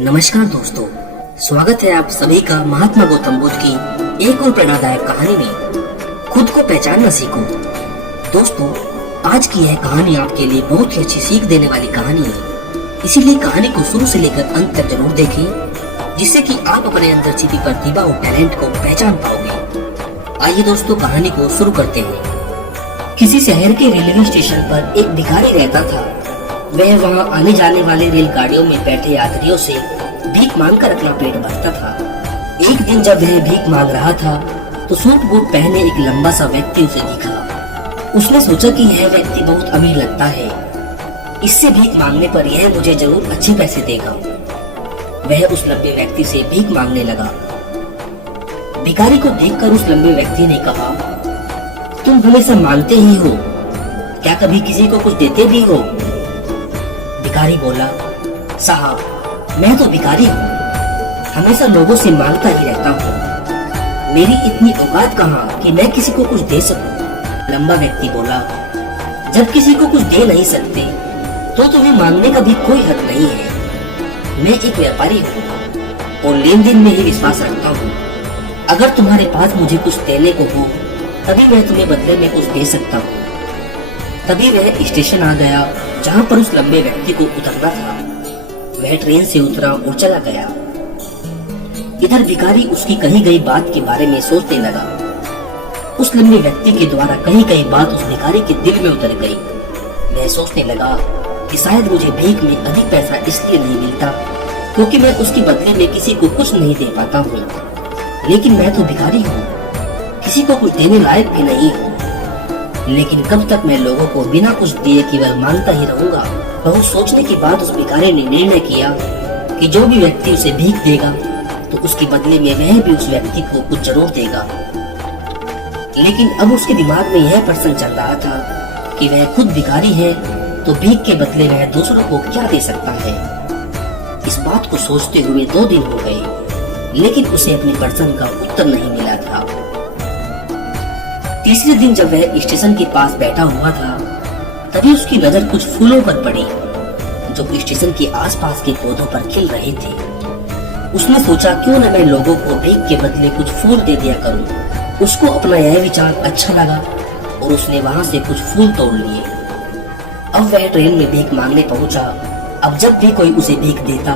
नमस्कार दोस्तों, स्वागत है आप सभी का महात्मा गौतम बुद्ध की एक और प्रेरणादायक कहानी में। खुद को पहचानना सीखो। दोस्तों, आज की यह कहानी आपके लिए बहुत ही अच्छी सीख देने वाली कहानी है, इसीलिए कहानी को शुरू से लेकर अंत तक जरूर देखें, जिससे कि आप अपने अंदर छिपी प्रतिभा और टैलेंट को पहचान पाओगे। आइए दोस्तों, कहानी को शुरू करते हैं। किसी शहर के रेलवे स्टेशन पर एक भिखारी रहता था। वह वहां आने जाने वाले रेलगाड़ियों में बैठे यात्रियों से भीख मांगकर अपना पेट भरता था। एक दिन जब वह भीख मांग रहा था तो सूट बूट पहने एक लंबा सा व्यक्ति उसे दिखा। उसने सोचा कि यह व्यक्ति बहुत अमीर लगता है, इससे भीख मांगने पर यह मुझे जरूर अच्छे पैसे देगा। वह उस लंबे व्यक्ति से भीख मांगने लगा। भिखारी को देखकर उस लंबे व्यक्ति ने कहा, तुम हमेशा मांगते ही हो, क्या कभी किसी को कुछ देते भी हो? भिखारी बोला, साहब, मैं तो भिखारी हूँ, हमेशा लोगों से मांगता ही रहता हूँ। मेरी इतनी औकात कहाँ कि मैं किसी को कुछ दे सकूं। लंबा व्यक्ति बोला, जब किसी को कुछ दे नहीं सकते तो तुम्हें मांगने का भी कोई हक नहीं है। मैं एक व्यापारी हूँ और लेन देन में ही विश्वास रखता हूँ। अगर तुम्हारे पास मुझे कुछ देने को हो तभी मैं तुम्हें बदले में कुछ दे सकता हूँ। तभी वह स्टेशन आ गया जहाँ पर उस लंबे व्यक्ति को उतरना था। वह ट्रेन से उतरा और चला गया। इधर भिखारी उसकी कही गई बात के बारे में सोचने लगा। उस लंबे व्यक्ति के द्वारा कही गई बात उस भिखारी के दिल में उतर गई। वह सोचने लगा कि शायद मुझे भीख में अधिक पैसा इसलिए नहीं मिलता क्योंकि मैं उसके बदले में किसी को कुछ नहीं दे पाता हूँ। लेकिन मैं तो भिखारी हूँ, किसी को कुछ देने लायक भी नहीं हूँ। लेकिन कब तक मैं लोगों को बिना कुछ दिए केवल मांगता ही रहूंगा? बहुत सोचने के बाद उस भिखारी ने निर्णय किया कि जो भी व्यक्ति उसे भीख देगा तो उसके बदले में वह भी उस व्यक्ति को कुछ जरूर देगा। लेकिन अब उसके दिमाग में यह प्रश्न चल रहा था कि वह खुद भिखारी है तो भीख के बदले वह दूसरों को क्या दे सकता है। इस बात को सोचते हुए 2 दिन हो गए, लेकिन उसे अपने प्रश्न का उत्तर नहीं मिला था। तीसरे दिन जब वह स्टेशन के पास बैठा हुआ था तभी उसकी नजर कुछ फूलों पर पड़ी जो स्टेशन के आसपास के पौधों पर खिल रहे थे। उसने सोचा, क्यों न मैं लोगों को भीख के बदले कुछ फूल दे दिया करूं। उसको अपना यह विचार अच्छा लगा और उसने वहां से कुछ फूल तोड़ लिए। अब वह ट्रेन में भीख मांगने पहुंचा। अब जब भी कोई उसे भीख देता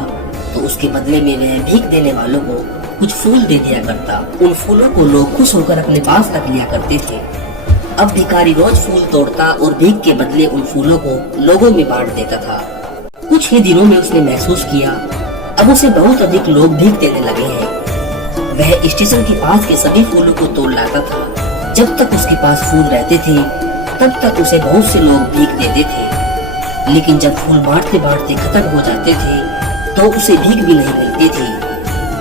तो उसके बदले में वह भीख देने वालों को कुछ फूल दे दिया करता। उन फूलों को लोग खुश होकर अपने पास रख लिया करते थे। अब भिखारी रोज फूल तोड़ता और भीख के बदले उन फूलों को लोगों में बांट देता था। कुछ ही दिनों में उसने महसूस किया अब उसे बहुत अधिक लोग भीख देने लगे हैं। वह स्टेशन के पास के सभी फूलों को तोड़ लाता था। जब तक उसके पास फूल रहते थे तब तक उसे बहुत से लोग भीख देते थे। लेकिन जब फूल बांटते बांटते खत्म हो जाते थे तो उसे भीख भी नहीं मिलती थी।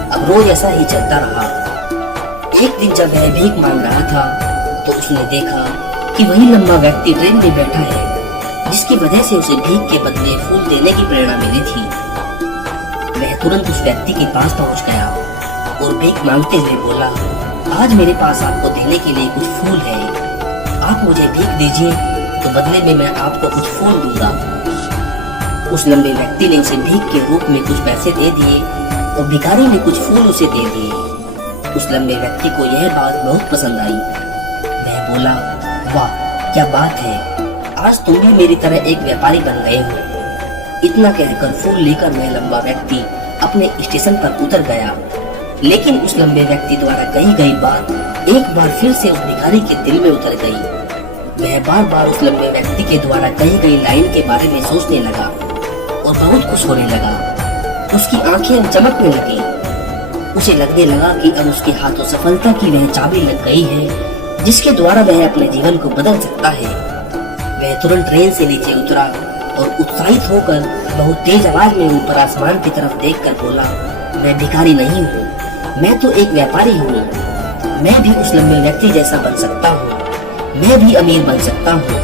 अब रोज ऐसा ही चलता रहा। एक दिन जब वह भीख मांग रहा था तो उसने देखा कि वही लंबा व्यक्ति ट्रेन में बैठा है जिसकी वजह से उसे भीख के बदले फूल देने की प्रेरणा मिली थी। वह तुरंत उस व्यक्ति के पास पहुंच गया और भीख मांगते हुए बोला, आज मेरे पास आपको देने के लिए कुछ फूल है, आप मुझे भीख दीजिए तो बदले में मैं आपको कुछ फूल दूंगा। उस लंबे व्यक्ति ने उसे भीख के रूप में कुछ पैसे दे दिए और भिखारी ने कुछ फूल उसे दे दिए। उस लंबे व्यक्ति को यह बात बहुत पसंद आई। वह बोला, वाह क्या बात है, आज तुम भी मेरी तरह एक व्यापारी बन गए हो। इतना कहकर फूल लेकर वह लंबा व्यक्ति अपने स्टेशन पर उतर गया। लेकिन उस लंबे व्यक्ति द्वारा कही गई बात एक बार फिर से उस भिखारी के दिल में उतर गई। वह बार बार उस लंबे व्यक्ति के द्वारा कही गई लाइन के बारे में सोचने लगा और बहुत खुश होने लगा। उसकी आंखें चमकने लगी। उसे लगने लगा कि अब उसके हाथों सफलता की वह चाबी लग गई है जिसके द्वारा वह अपने जीवन को बदल सकता है। वह तुरंत ट्रेन से नीचे उतरा और उत्साहित होकर बहुत तेज आवाज में ऊपर आसमान की तरफ देखकर बोला, मैं भिखारी नहीं हूँ, मैं तो एक व्यापारी हूँ। मैं भी उस लंबे व्यक्ति जैसा बन सकता हूँ, मैं भी अमीर बन सकता हूँ।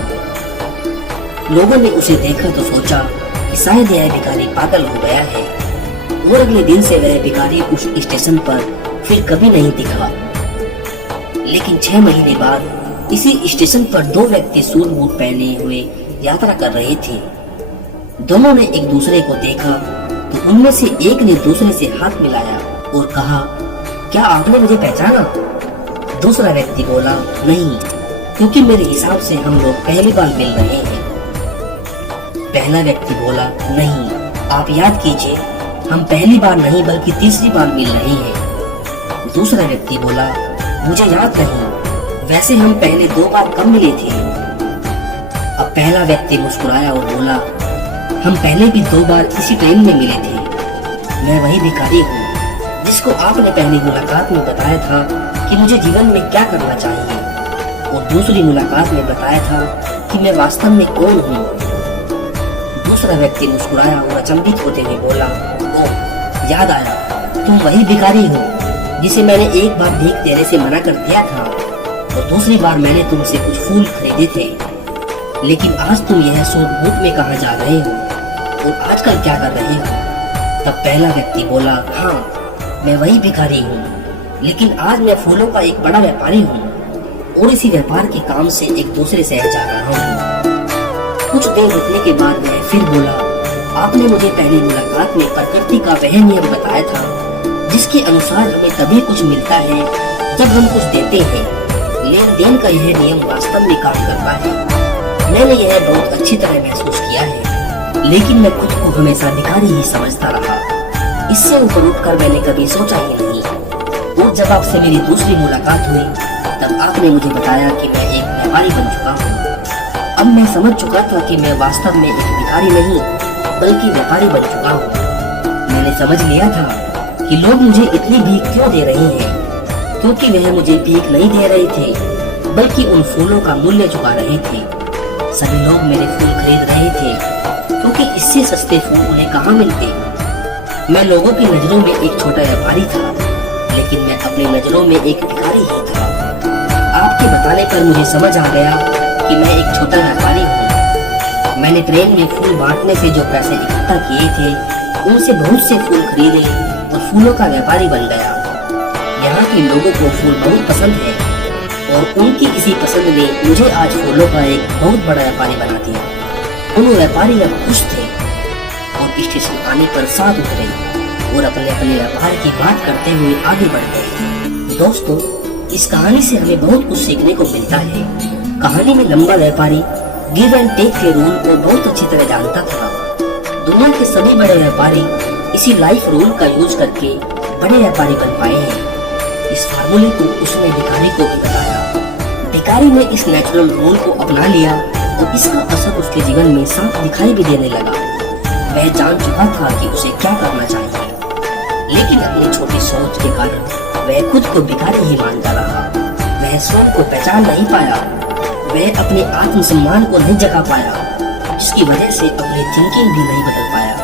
लोगों ने उसे देखा तो सोचा कि शायद यह भिखारी पागल हो गया है और अगले दिन से वह भिखारी उस स्टेशन पर फिर कभी नहीं दिखा। लेकिन 6 महीने बाद इसी स्टेशन पर 2 व्यक्ति सूट बूट पहने हुए यात्रा कर रहे थे। दोनों ने एक दूसरे को देखा तो उनमें से एक ने दूसरे से हाथ मिलाया और कहा, क्या आपने मुझे पहचाना? दूसरा व्यक्ति बोला, नहीं, क्योंकि मेरे हिसाब से हम लोग पहली बार मिल रहे हैं। पहला व्यक्ति बोला, नहीं, आप याद कीजिए, हम पहली बार नहीं बल्कि तीसरी बार मिल रहे हैं। दूसरा व्यक्ति बोला, मुझे याद नहीं, वैसे हम पहले 2 बार कब मिले थे? अब पहला व्यक्ति मुस्कुराया और बोला, हम पहले भी 2 बार इसी ट्रेन में मिले थे। मैं वही भिखारी हूँ जिसको आपने पहली मुलाकात में बताया था कि मुझे जीवन में क्या करना चाहिए, और दूसरी मुलाकात में बताया था कि मैं वास्तव में कौन हूँ। दूसरा व्यक्ति मुस्कुराया और अचंभित होते हुए बोला, ओह, याद आया, तुम वही भिखारी हो जिसे मैंने एक बार भीख देने से मना कर दिया था और दूसरी बार मैंने तुमसे कुछ फूल खरीदे थे, लेकिन आज तुम यह सूट बूट में कहाँ जा रहे हो और आजकल क्या कर रहे हो? तब पहला व्यक्ति बोला, हाँ, मैं वही भिखारी हूँ, लेकिन आज मैं फूलों का एक बड़ा व्यापारी हूँ और इसी व्यापार के काम से एक दूसरे शहर जा रहा हूँ। कुछ देर रुकने के बाद वह फिर बोला, आपने मुझे पहली मुलाकात में प्रकृति का वह नियम बताया था जिसके अनुसार हमें तभी कुछ मिलता है जब हम कुछ देते हैं। लेन देन का यह नियम वास्तव में काम करता है। मैंने यह बहुत अच्छी तरह महसूस किया है, लेकिन मैं खुद को हमेशा भिखारी ही समझता रहा। इससे ऊपर उठकर मैंने कभी सोचा ही नहीं। और जब आपसे मेरी दूसरी मुलाकात हुई तब आपने मुझे बताया कि मैं एक व्यापारी बन चुका हूँ। अब मैं समझ चुका था कि मैं वास्तव में एक भिखारी नहीं बल्कि व्यापारी बन चुका हूँ। मैंने समझ लिया था कि लोग मुझे इतनी भीख क्यों दे रहे हैं, क्योंकि वह मुझे भीख नहीं दे रहे थे बल्कि उन फूलों का मूल्य चुका रहे थे। सभी लोग मेरे फूल खरीद रहे थे क्योंकि इससे सस्ते फूल उन्हें कहाँ मिलते। मैं लोगों की नजरों में एक छोटा व्यापारी था, लेकिन मैं अपनी नजरों में एक भिखारी ही था। आपके बताने पर मुझे समझ आ गया कि मैं एक छोटा व्यापारी हूँ। मैंने ट्रेन में फूल बांटने से जो पैसे इकट्ठा किए थे उनसे बहुत से फूल खरीदे और फूलों का व्यापारी बन गया। यहाँ के लोगों को फूल बहुत पसंद है और उनकी इसी पसंद ने मुझे आज फूलों का एक बहुत बड़ा व्यापारी बना दिया। उन व्यापारी अब खुश थे और स्टेशन आने पर साथ उतरे और अपने अपने व्यापार की बात करते हुए आगे बढ़ गए। दोस्तों, इस कहानी से हमें बहुत कुछ सीखने को मिलता है। कहानी में लंबा व्यापारी गिव एंड टेक के रूल को बहुत अच्छी तरह जानता था। दुनिया के सभी बड़े व्यापारी इसी लाइफ रूल का यूज करके बड़े व्यापारी बन पाए हैं। इस फार्मूले को उसने भिखारी को भी बताया। भिखारी ने इस नेचुरल रूल को अपना लिया और इसका असर उसके जीवन में साफ दिखाई भी देने लगा। वह जान चुका था कि उसे क्या करना चाहिए, लेकिन अपनी छोटी सोच के कारण वह खुद को भिखारी ही मानता रहा। वह स्वयं को पहचान नहीं पाया, वह अपने आत्मसम्मान को नहीं जगा पाया, जिसकी वजह से अपनी थिंकिंग भी नहीं बदल पाया।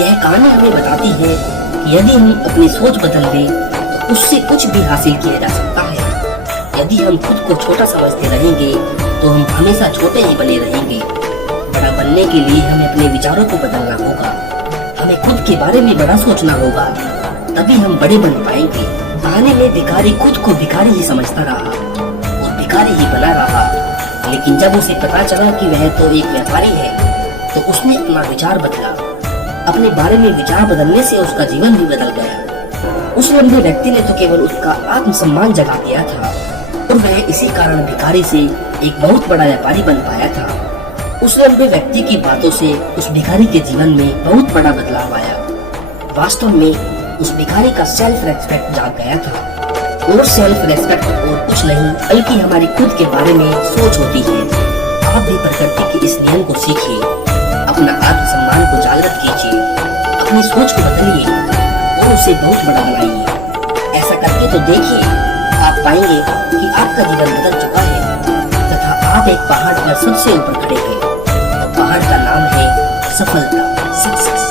यह कहानी हमें बताती है कि यदि हम अपनी सोच बदल दें तो उससे कुछ भी हासिल किया जा सकता है। यदि हम खुद को छोटा समझते रहेंगे तो हम हमेशा छोटे ही बने रहेंगे। बड़ा बनने के लिए हमें अपने विचारों को बदलना होगा। हमें खुद के बारे में बड़ा सोचना होगा, तभी हम बड़े बन पाएंगे। कहानी में भिखारी खुद को भिखारी ही समझता रहा और भिखारी ही बना रहा, लेकिन जब उसे पता चला कि वह तो एक व्यापारी है तो उसने अपना विचार बदला। अपने बारे में विचार बदलने से उसका जीवन भी बदल गया। उस लंबे व्यक्ति ने तो केवल उसका आत्मसम्मान जगा दिया था और वह इसी कारण भिखारी से एक बहुत बड़ा व्यापारी बन पाया था। उस लंबे व्यक्ति की बातों से उस भिखारी के जीवन में बहुत बड़ा बदलाव आया। वास्तव में उस भिखारी का सेल्फ रेस्पेक्ट जाग गया था। और सेल्फ रेस्पेक्ट और कुछ नहीं बल्कि हमारी खुद के बारे में सोच होती है। आप भी प्रकृति के इस नियम को सीखिए, अपना आत्मसम्मान को जागृत कीजिए, अपनी सोच को बदलिए और उसे बहुत बड़ा बनाइए। ऐसा करके तो देखिए, आप पाएंगे कि आपका जीवन बदल चुका है तथा आप एक पहाड़ पर सबसे ऊपर खड़े हैं और पहाड़ का नाम है सफलता, सक्सेस।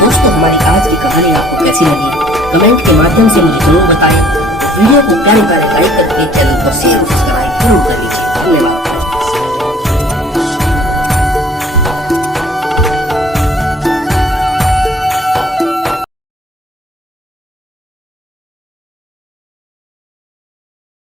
दोस्तों, हमारी आज की कहानी आपको कैसी लगी कमेंट के माध्यम से मुझे जरूर बताएं। वीडियो को प्यारे प्यारे लाइक करके चैनल को शेयर और सब्सक्राइब जरूर कर लीजिए।